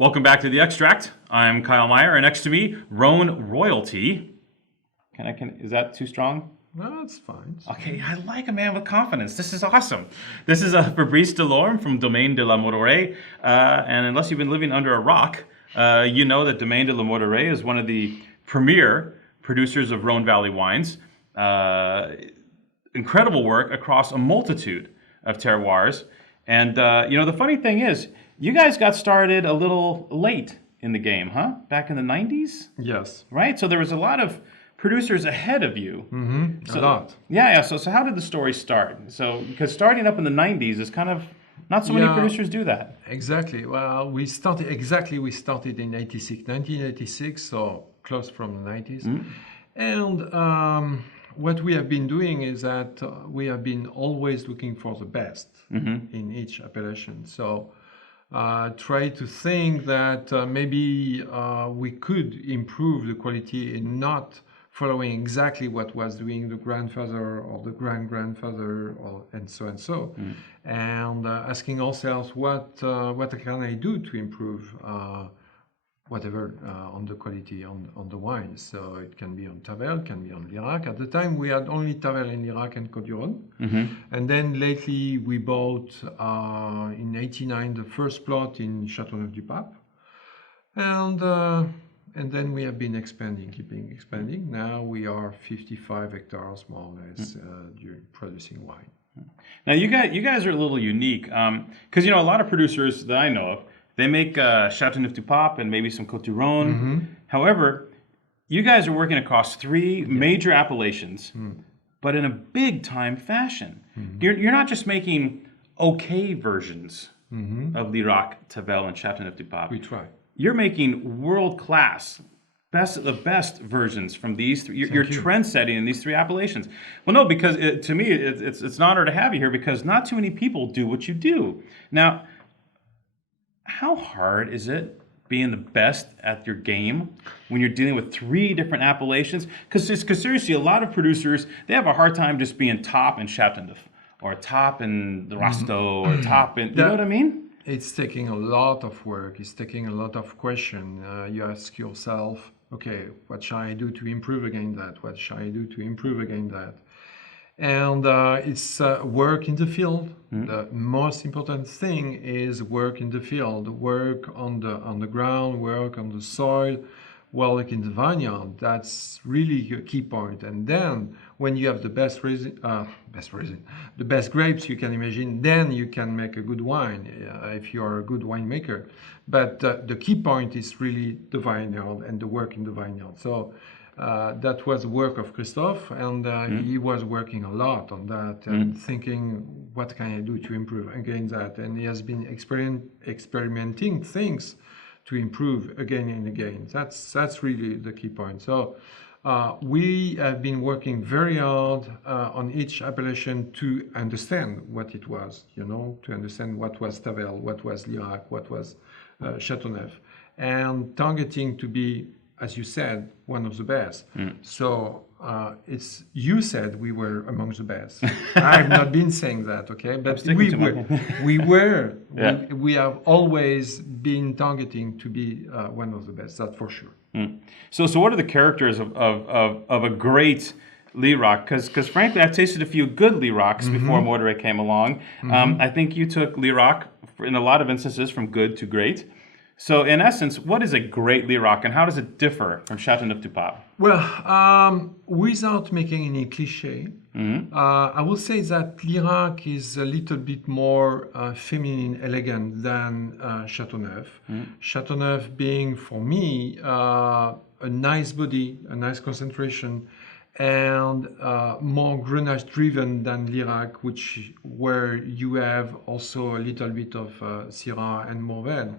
Welcome back to The Extract. I'm Kyle Meyer, and next to me, Rhone Royalty. Is that too strong? No, it's fine. Okay, I like a man with confidence. This is awesome. This is Fabrice Delorme from Domaine de la Mordorée. And unless you've been living under a rock, you know that Domaine de la Mordorée is one of the premier producers of Rhone Valley wines. Incredible work across a multitude of terroirs. And, the funny thing is, you guys got started a little late in the game, huh? Back in the 90s? Yes. Right? So there was a lot of producers ahead of you. Mm-hmm. A lot. Yeah. So how did the story start? So, because starting up in the 90s is kind of, not so many producers do that. Exactly. Well, we started in 1986, so close from the 90s. Mm-hmm. And what we have been doing is that we have been always looking for the best in each appellation. So try to think that maybe we could improve the quality and not following exactly what was doing the grandfather or the grandfather and so and asking ourselves what can I do to improve whatever on the quality on the wines. So it can be on Tavel, can be on Lirac. At the time we had only Tavel and Lirac and Côte-du-Rhône. And then lately we bought in '89 the first plot in Châteauneuf-du-Pape. And then we have been keeping expanding. Now we are 55 hectares more or less producing wine. Now you guys are a little unique because a lot of producers that I know of, they make Châteauneuf-du-Pape and maybe some Côte-du-Rhône. However, you guys are working across three major appellations, but in a big-time fashion. You're not just making okay versions of Lirac, Tavel, and Châteauneuf-du-Pape. We try. You're making world-class, the best versions from these three. You're trend-setting in these three appellations. Well, no, because to me, it's an honor to have you here because not too many people do what you do. Now, how hard is it being the best at your game when you're dealing with three different appellations? Because seriously, a lot of producers, they have a hard time just being top in Châteauneuf or top in the Rasteau or top in, you know what I mean? It's taking a lot of work. It's taking a lot of question. You ask yourself, okay, what shall I do to improve again that? What shall I do to improve again that? And it's work in the field. The most important thing is work in the field, work on the ground, work on the soil, work in the vineyard. That's really a key point. And then when you have the best grapes you can imagine, then you can make a good wine if you are a good winemaker. But the key point is really the vineyard and the work in the vineyard. So that was the work of Christophe, and he was working a lot on that and thinking, what can I do to improve again that? And he has been experimenting things to improve again and again. That's really the key point. So we have been working very hard on each appellation to understand what it was, to understand what was Tavel, what was Lirac, what was Châteauneuf, and targeting to be, as you said, one of the best. So you said we were among the best. I've not been saying that, okay? But we have always been targeting to be one of the best, that's for sure. So what are the characters of a great Lirac? Because frankly, I've tasted a few good Liracs before Mordorée came along. I think you took Lirac, in a lot of instances, from good to great. So in essence, what is a great Lirac and how does it differ from Châteauneuf-du-Pape? Well, without making any cliche, I will say that Lirac is a little bit more feminine, elegant than Châteauneuf. Châteauneuf being, for me, a nice body, a nice concentration, and more Grenache driven than Lirac, where you have also a little bit of Syrah and Mourvèdre.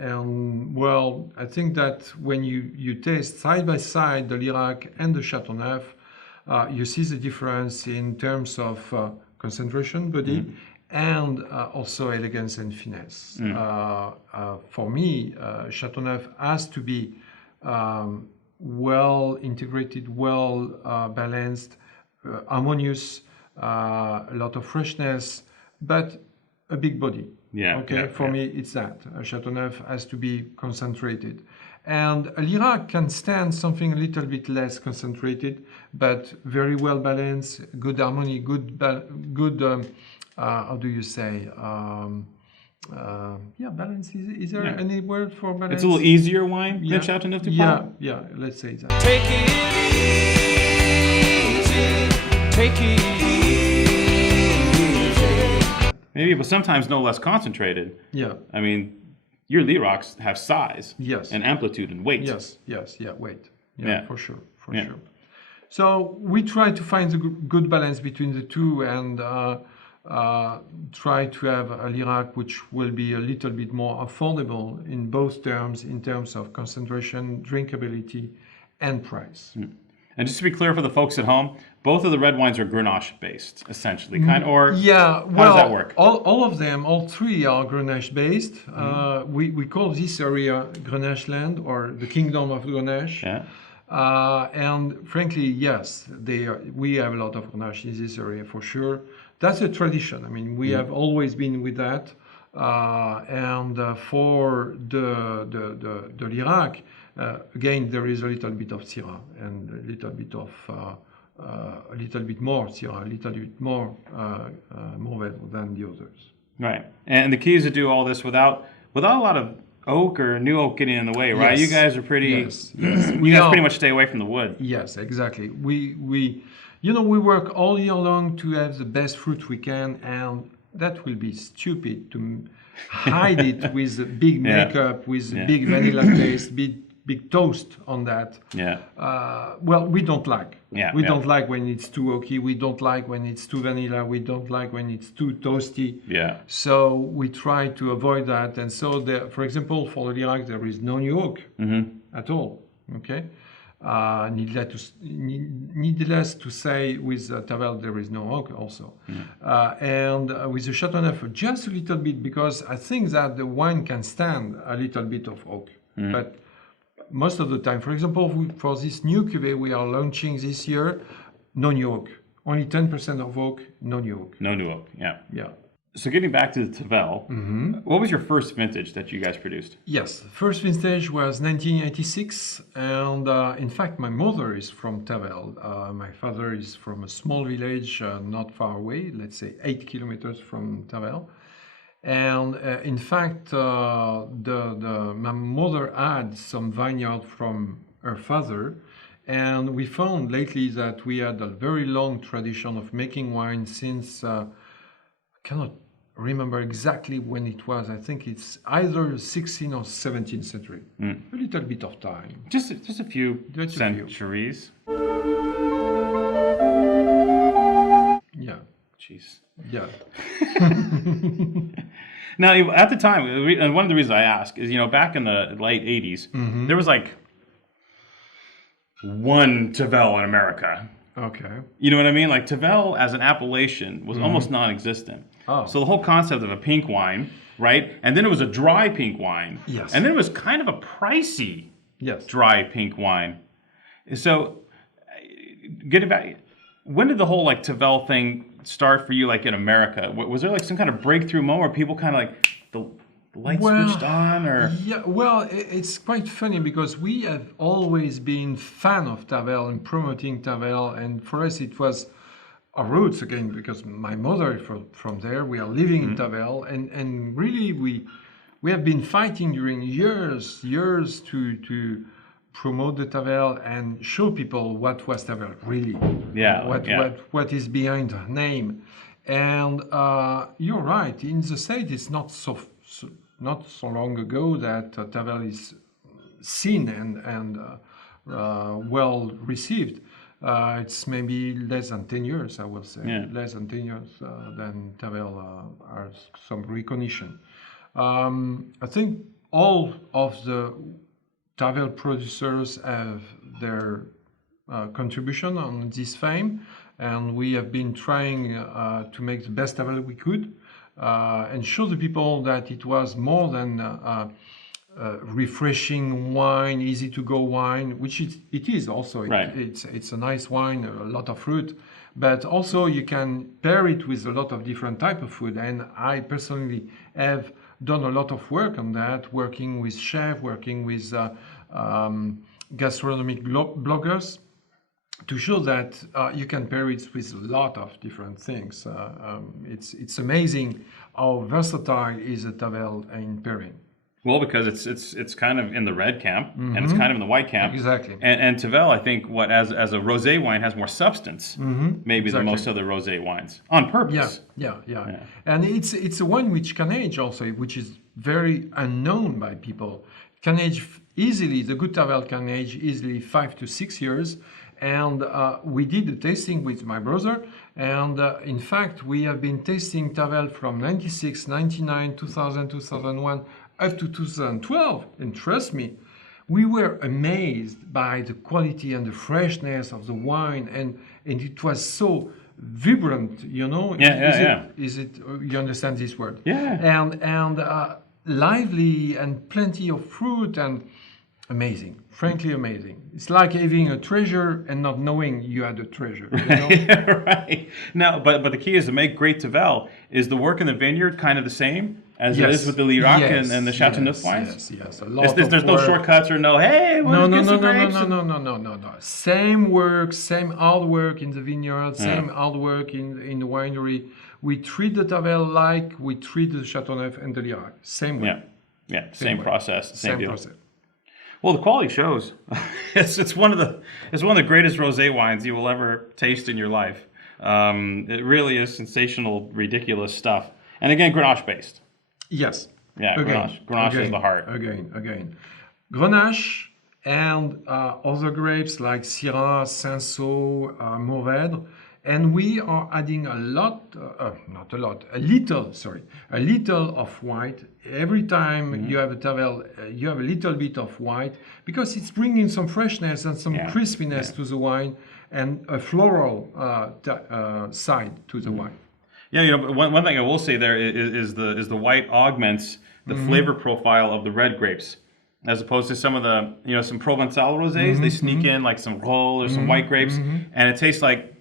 And well, I think that when you taste side by side the Lirac and the Châteauneuf, you see the difference in terms of concentration, body, and also elegance and finesse. For me, Châteauneuf has to be well integrated, well balanced, harmonious, a lot of freshness, but a big body. Yeah. Okay, for me, it's that. Chateauneuf has to be concentrated. And l'Irak can stand something a little bit less concentrated, but very well balanced, good harmony, how do you say? Balance. Is there any word for balance? It's a little easier wine than Chateauneuf du Pape? Yeah, let's say that. Take it easy, take it easy. Maybe, but sometimes no less concentrated. Yeah. I mean, your Lirocs have size and amplitude and weight. Weight. Yeah, for sure. So we try to find the good balance between the two and try to have a Lirac which will be a little bit more affordable in both terms, in terms of concentration, drinkability, and price. And just to be clear for the folks at home, both of the red wines are Grenache based, essentially. How does that work? All of them, all three are Grenache based. We call this area Grenache land or the Kingdom of Grenache. Yeah. And frankly, yes, we have a lot of Grenache in this area for sure. That's a tradition. I mean, we have always been with that. And for the Lirac, again, there is a little bit of Syrah and a little bit more Syrah, a little bit more Mourvèdre than the others. Right. And the key is to do all this without a lot of oak or new oak getting in the way, right? Yes. You guys are pretty. Yes. You guys pretty much stay away from the wood. Yes, exactly. We work all year long to have the best fruit we can, and that will be stupid to hide it with big makeup, with big vanilla taste, big toast on that. Yeah. Well, we don't like. We don't like when it's too oaky. We don't like when it's too vanilla. We don't like when it's too toasty. Yeah. So we try to avoid that. And so, for example, for the Lirac, there is no new oak at all. Okay. Needless to say, with Tavel there is no oak also, and with the Chateauneuf just a little bit, because I think that the wine can stand a little bit of oak, but most of the time, for example, for this new cuvée we are launching this year, no new oak, only 10% of oak, no new oak. No new oak. Yeah. Yeah. So getting back to the Tavel, what was your first vintage that you guys produced? Yes, the first vintage was 1986, and in fact my mother is from Tavel. My father is from a small village not far away, let's say 8 kilometers from Tavel. And in fact, my mother had some vineyard from her father, and we found lately that we had a very long tradition of making wine since cannot remember exactly when it was. I think it's either 16th or 17th century. A little bit of time. Just a few centuries. Yeah. Jeez. Yeah. Now, at the time, and one of the reasons I ask is, back in the late 80s, there was like one Tavel in America. Okay. You know what I mean? Like Tavel as an appellation was almost non-existent. Oh. So the whole concept of a pink wine, right? And then it was a dry pink wine. Yes. And then it was kind of a pricey dry pink wine. So getting back, when did the whole like Tavel thing start for you, like in America? Was there like some kind of breakthrough moment where people kind of like the lights switched on, or? Yeah, well, it's quite funny because we have always been fan of Tavel and promoting Tavel, and for us it was our roots again, because my mother is from there. We are living in Tavel, and really we have been fighting during years to promote the Tavel and show people what was Tavel really. What is behind her name. And you're right, in the States it's not so long ago that Tavel is seen and well received. It's maybe less than 10 years, I will say. Less than 10 years than Tavel has some recognition. I think all of the Tavel producers have their contribution on this fame, and we have been trying to make the best Tavel we could and show the people that it was more than refreshing wine, easy to go wine, which it is also. Right. It's a nice wine, a lot of fruit, but also you can pair it with a lot of different type of food. And I personally have done a lot of work on that, working with chefs, working with gastronomic bloggers, to show that you can pair it with a lot of different things. It's amazing how versatile is a Tavel in pairing. Well, because it's kind of in the red camp and it's kind of in the white camp. Exactly. And Tavel, I think, as a rosé wine has more substance, maybe Exactly. than most other rosé wines, on purpose. Yeah. And it's a wine which can age also, which is very unknown by people. Can age easily. The good Tavel can age easily 5 to 6 years. And we did a tasting with my brother. And in fact, we have been tasting Tavel from 96, 99, 2000, 2001, up to 2012. And trust me, we were amazed by the quality and the freshness of the wine. And it was so vibrant, you know? Is it you understand this word? Yeah. And lively and plenty of fruit and amazing, frankly amazing. It's like having a treasure and not knowing you had a treasure. You know? Yeah, right. Now, but the key is to make great Tavel. Is the work in the vineyard kind of the same as it is with the Lirac and the Chateauneuf wines? Yes. There's no shortcuts or no, hey, No. grapes. Same work, same hard work in the vineyard, same hard work in the winery. We treat the Tavel like we treat the Chateauneuf and the Lirac. Same way. Yeah. Same process, same deal. process. Well, the quality shows. It's one of the greatest rosé wines you will ever taste in your life. It really is sensational, ridiculous stuff. And again, Grenache based. Yes. Yeah, Grenache is the heart. Again. Grenache and other grapes like Syrah, Cinsault, Mourvèdre. And we are adding a little of white. Every time you have a Tavel, you have a little bit of white because it's bringing some freshness and some crispiness to the wine and a floral side to the wine. Yeah, you know, one thing I will say there is the white augments the flavor profile of the red grapes, as opposed to some of the some Provençal rosés. They sneak in like some Roll or some white grapes, and it tastes like,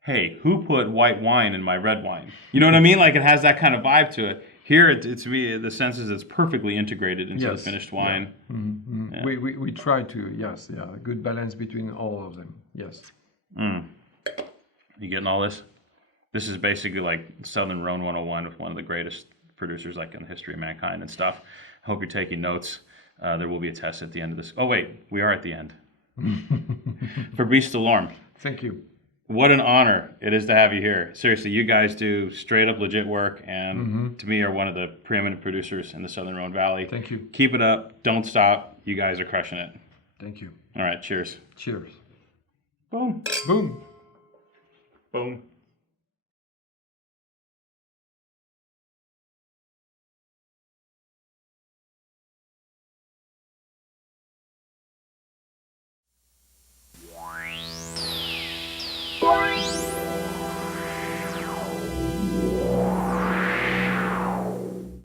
hey, who put white wine in my red wine? You know what I mean? Like it has that kind of vibe to it. Here, it's me. The sense is it's perfectly integrated into the finished wine. Yeah. We try to, a good balance between all of them. Yes. You getting all this? This is basically like Southern Rhone 101 with one of the greatest producers like in the history of mankind and stuff. I hope you're taking notes. There will be a test at the end of this. Oh wait, we are at the end. Fabrice Delorme. Thank you. What an honor it is to have you here. Seriously, you guys do straight up legit work and to me are one of the preeminent producers in the Southern Rhone Valley. Thank you. Keep it up. Don't stop. You guys are crushing it. Thank you. All right. Cheers. Cheers. Boom. Boom. Boom.